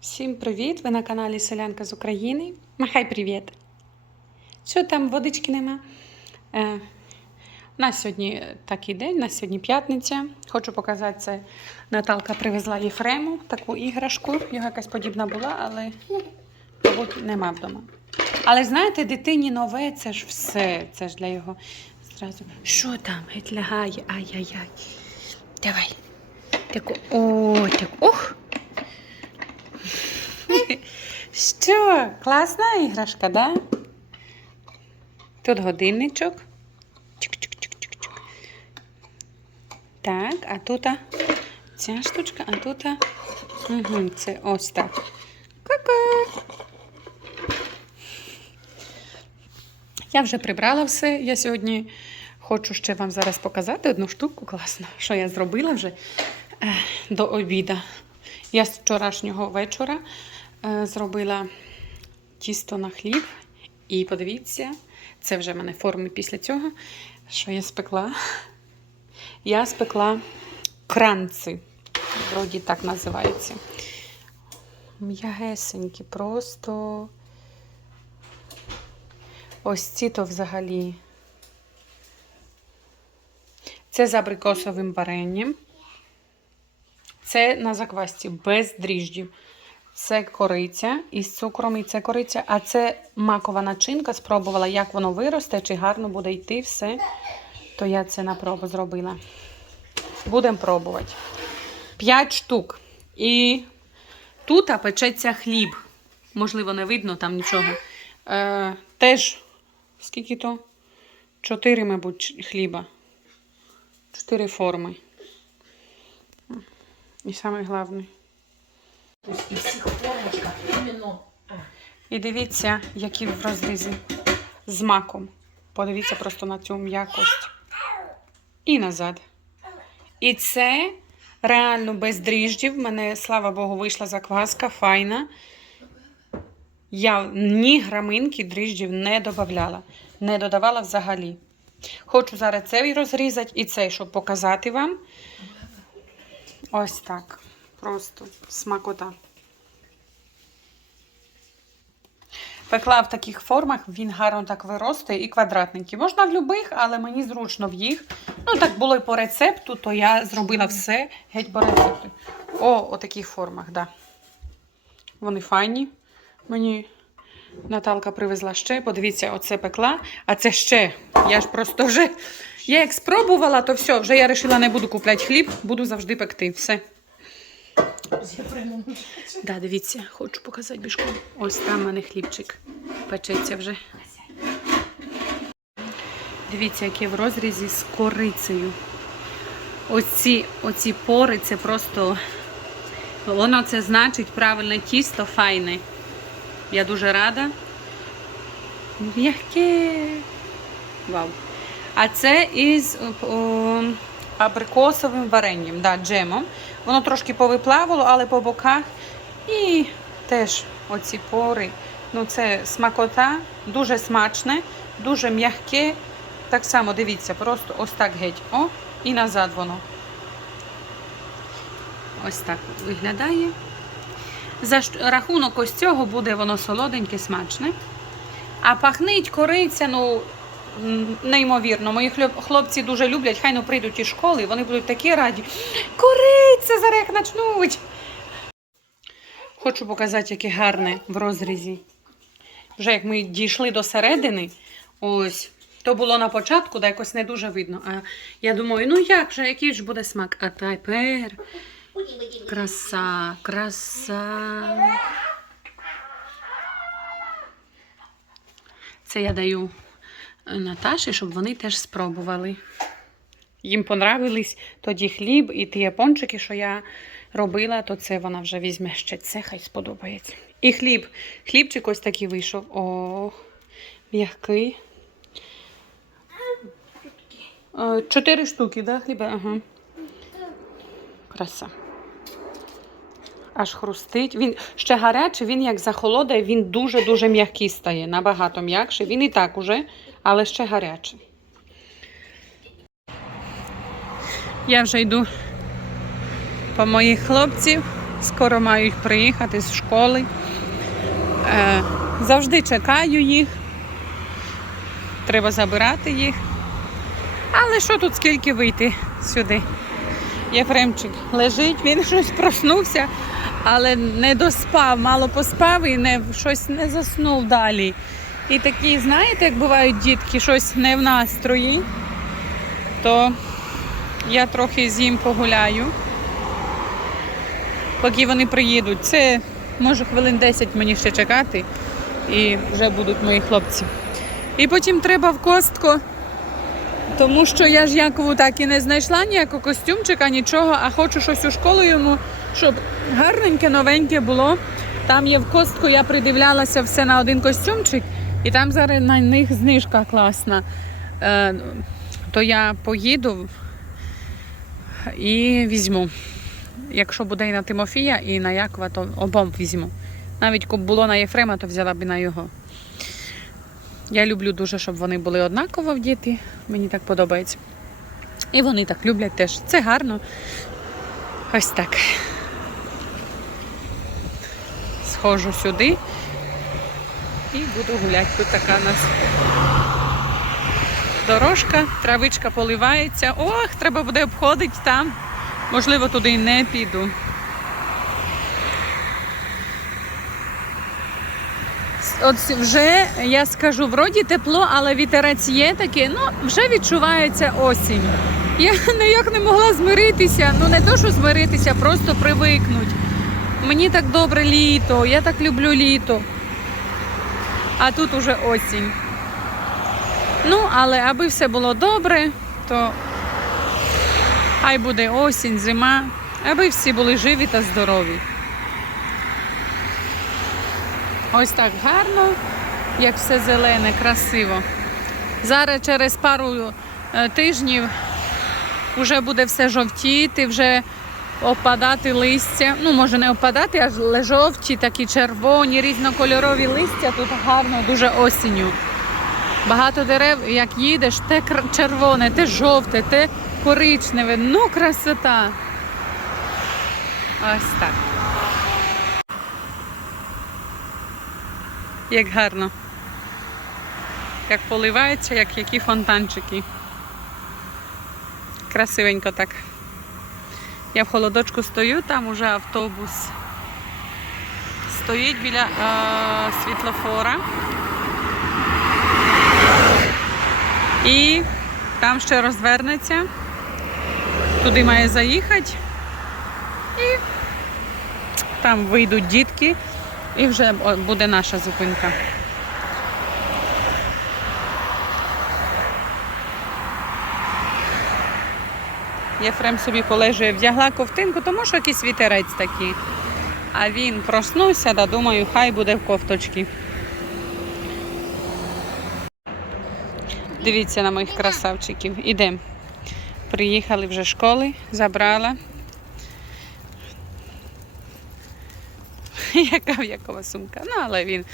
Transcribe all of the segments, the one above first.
Всім привіт! Ви на каналі Селянка з України. Махай привіт! Що там, водички нема? Е, у нас сьогодні такий день, у нас сьогодні п'ятниця. Хочу показати це. Наталка привезла Єфрему таку іграшку. Його якась подібна була, але, мабуть, нема вдома. Але знаєте, дитині нове це ж все. Це ж для його зразу. Що там? Геть лягає. Ай-яй-яй. Давай. Таку. О, так. Ох! Що? Класна іграшка, да? Тут годинничок. Чик-чик-чик-чик-чик. Так, а тут ця штучка, а тут угу, це ось так. Ку-ку. Я вже прибрала все. Я сьогодні хочу ще вам зараз показати одну штуку класну, що я зробила вже е, до обіда. Я з вчорашнього вечора зробила тісто на хліб. І подивіться, це вже в мене форми після цього, що я спекла. Я спекла кранци. Вроді так називається. М'ягесенькі, просто ось ці то взагалі. Це з абрикосовим варенням. Це на заквасці без дріжджів. Це кориця із цукром, і це кориця, а це макова начинка. Спробувала, як воно виросте, чи гарно буде йти все. То я це на пробу зробила. Будемо пробувати. П'ять штук. І тут печеться хліб. Можливо, не видно там нічого. Е, теж, скільки то? Чотири, мабуть, хліба. Чотири форми. І саме головне. І дивіться, які в розрізі з маком. Подивіться просто на цю м'якость. І назад. І це реально без дріжджів. В мене, слава Богу, вийшла закваска, файна. Я ні граминки дріжджів не додавала. Не додавала взагалі. Хочу зараз цей розрізати і цей, щоб показати вам. Ось так. Просто смакота. Пекла в таких формах, він гарно так виростає і квадратненький. Можна в будь-яких, але мені зручно в їх. Ну, так було і по рецепту, то я зробила все геть по рецепту. О, у таких формах, так. Да. Вони файні. Мені Наталка привезла ще. Подивіться, оце пекла, а це ще. Я ж просто вже. Я як спробувала, то все, вже я вирішила, не буду купляти хліб, буду завжди пекти. Все. Да, дивіться, хочу показати бішком. Ось там в мене хлібчик печеться вже. Дивіться, яке в розрізі з корицею. Оці, оці пори це просто. Воно це значить правильне тісто, файне. Я дуже рада. М'яке. Вау. А це із о, абрикосовим варенням, да, джемом. Воно трошки повиплавало, але по боках. І теж оці пори. Ну, це смакота, дуже смачне, дуже м'яке. Так само дивіться, просто ось так геть. О, і назад воно. Ось так виглядає. За рахунок ось цього буде воно солоденьке, смачне. А пахнить кориця, ну, неймовірно. Мої хлопці дуже люблять, хай ну прийдуть із школи, вони будуть такі раді. Кориця зараз начнуть. Хочу показати, яке гарне в розрізі. Вже як ми дійшли до середини, ось, то було на початку, да якось не дуже видно. А я думаю, ну як же, який ж буде смак? А тепер краса, краса. Це я даю Наташі, щоб вони теж спробували. Їм понравились тоді хліб і ті пончики, що я робила, то це вона вже візьме ще це, хай сподобається. І хліб. Хлібчик ось такий вийшов. О, м'який. Е, Чотири штуки, да, хліба? Ага. Краса. Аж хрустить. Він ще гарячий, він як захолодає, він дуже-дуже м'який стає, набагато м'якший. Він і так уже, але ще гарячий. Я вже йду по моїх хлопців. скоро мають приїхати з школи. Е, завжди чекаю їх. Треба забирати їх. Але що тут скільки вийти сюди? Єфремчик лежить, він щось проснувся, але не доспав, мало поспав і не, щось не заснув далі. І такі, знаєте, як бувають дітки, щось не в настрої, то я трохи з ним погуляю, поки вони приїдуть. Це може хвилин 10 мені ще чекати, і вже будуть мої хлопці. І потім треба в костку. Тому що я ж Якову так і не знайшла ніякого костюмчика, нічого, а хочу щось у школу йому, щоб гарненьке, новеньке було. Там є в костку, я придивлялася все на один костюмчик, і там зараз на них знижка класна. Е, то я поїду і візьму. Якщо буде і на Тимофія, і на Якова, то обом візьму. Навіть коли було на Єфрема, то взяла б і на його. Я люблю дуже, щоб вони були однаково вдіти. Мені так подобається. І вони так люблять теж. Це гарно. Ось так. Схожу сюди і буду гуляти. Тут така у нас дорожка, травичка поливається. Ох, треба буде обходити там. Можливо, туди не піду. От вже я скажу, вроді тепло, але вітерець є такий, ну вже відчувається осінь. Я ніяк не могла змиритися. Ну не то, що змиритися, просто привикнуть. Мені так добре літо, я так люблю літо. А тут уже осінь. Ну, але аби все було добре, то хай буде осінь, зима, аби всі були живі та здорові. Ось так гарно, як все зелене, красиво. Зараз через пару е, тижнів вже буде все жовтіти, вже опадати листя. Ну, може не опадати, але жовті, такі червоні, різнокольорові листя. Тут гарно, дуже осінню. Багато дерев, як їдеш, те червоне, те жовте, те коричневе. Ну, красота. Ось так. Як гарно. Як поливається, як які фонтанчики. Красивенько так. Я в холодочку стою, там уже автобус стоїть біля е, світлофора. І там ще розвернеться. Туди має заїхати. І там вийдуть дітки. І вже буде наша зупинка. Єфрем собі полежує, вдягла ковтинку, тому що якийсь вітерець такий. А він проснувся, да думаю, хай буде в кофточці. Дивіться на моїх красавчиків. Ідемо. Приїхали вже школи, забрала. Яка в якова сумка. Ну, але він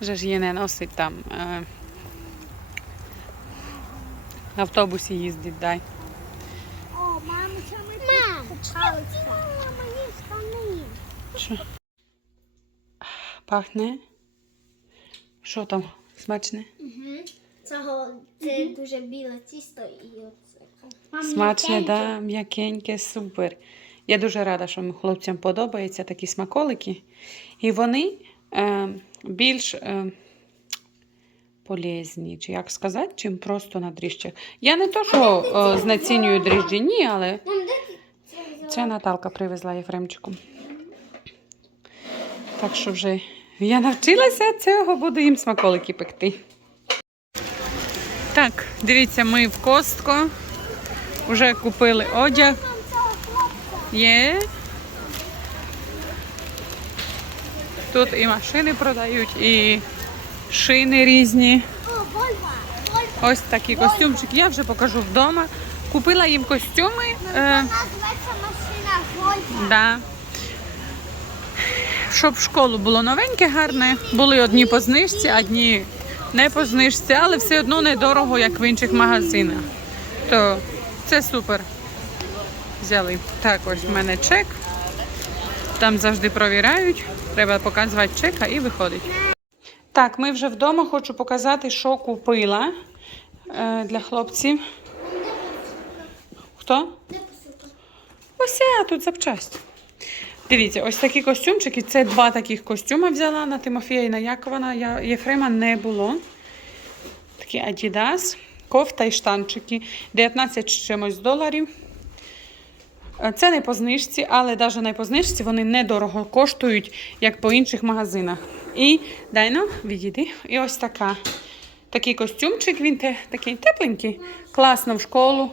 вже ж її не носить там. Е, автобусі їздить, дай. О, мама, саме Мам, почалися. мої штани. Що? Пахне? Що там? Смачне? Угу. Цього, це дуже біле тісто і оце. Смачне, да, м'якеньке, супер. Я дуже рада, що хлопцям подобаються такі смаколики. І вони е, більш е, полезні, чи як сказати, чим просто на дріжджах. Я не то, що е, знецінюю дріжджі, ні, але це Наталка привезла Єфремчику. Так що вже я навчилася цього, буду їм смаколики пекти. Так, дивіться, ми в Костко. Вже купили одяг. Є. Тут і машини продають, і шини різні. Ось такий костюмчик. Я вже покажу вдома. Купила їм костюми. Е, Вона називається машина Вольва. да. Щоб в школу було новеньке, гарне. Були одні по знижці, одні не по знижці, але все одно недорого, як в інших магазинах. То це супер. Взяли. Так, ось в мене чек. Там завжди провіряють. Треба показувати чека і виходить. Так, ми вже вдома. Хочу показати, що купила е, для хлопців. Посилка? Ось я тут запчасть. Дивіться, ось такі костюмчики. Це два таких костюми взяла на Тимофія і на Якова. На Єфрема не було. Такі Adidas, кофта і штанчики. 19 з чимось доларів. Е, Це не по знижці, але навіть не по знижці вони недорого коштують, як по інших магазинах. І Дайно, відійди. І ось така. Такий костюмчик, він те, такий тепленький, класно в школу.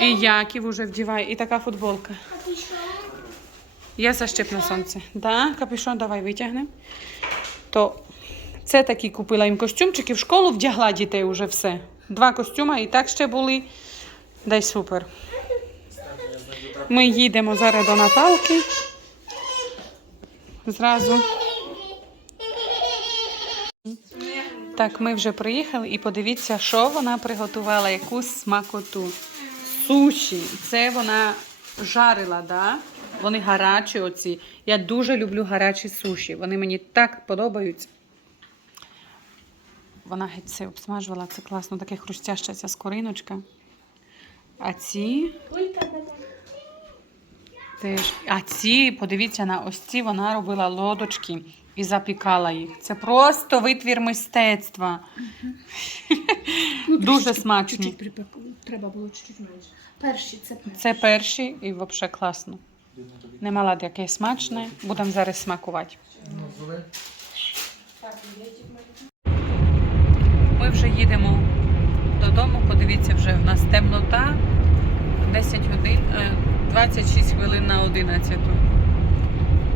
І Яків уже вдіває, і така футболка. Я защеп на сонце. Да, капюшон давай витягнемо. То це такі купила їм костюмчики. В школу вдягла дітей уже все. Два костюми і так ще були. Дай супер. Ми їдемо зараз до Наталки. Зразу. Так, ми вже приїхали і подивіться, що вона приготувала, яку смакоту. Суші. Це вона жарила, да? Вони гарячі оці. Я дуже люблю гарячі суші. Вони мені так подобаються. Вона геть це обсмажувала, це класно, таке хрустяще ця скориночка. А ці теж. А ці, подивіться на ось ці, вона робила лодочки і запікала їх. Це просто витвір мистецтва. Дуже смачні. Чуть-чуть припеку. Треба було чуть-чуть менше. Перші це перші. Це перші і взагалі класно. Не мала яке смачне. Будемо зараз смакувати. Ми вже їдемо додому. Подивіться, вже в нас темнота. 10 годин, е, 26 хвилин на 11.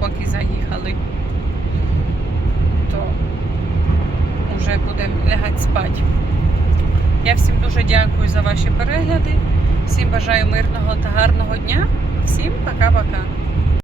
Поки заїхали, то вже будемо лягати спати. Я всім дуже дякую за ваші перегляди. Всім бажаю мирного та гарного дня. Всім пока-пока.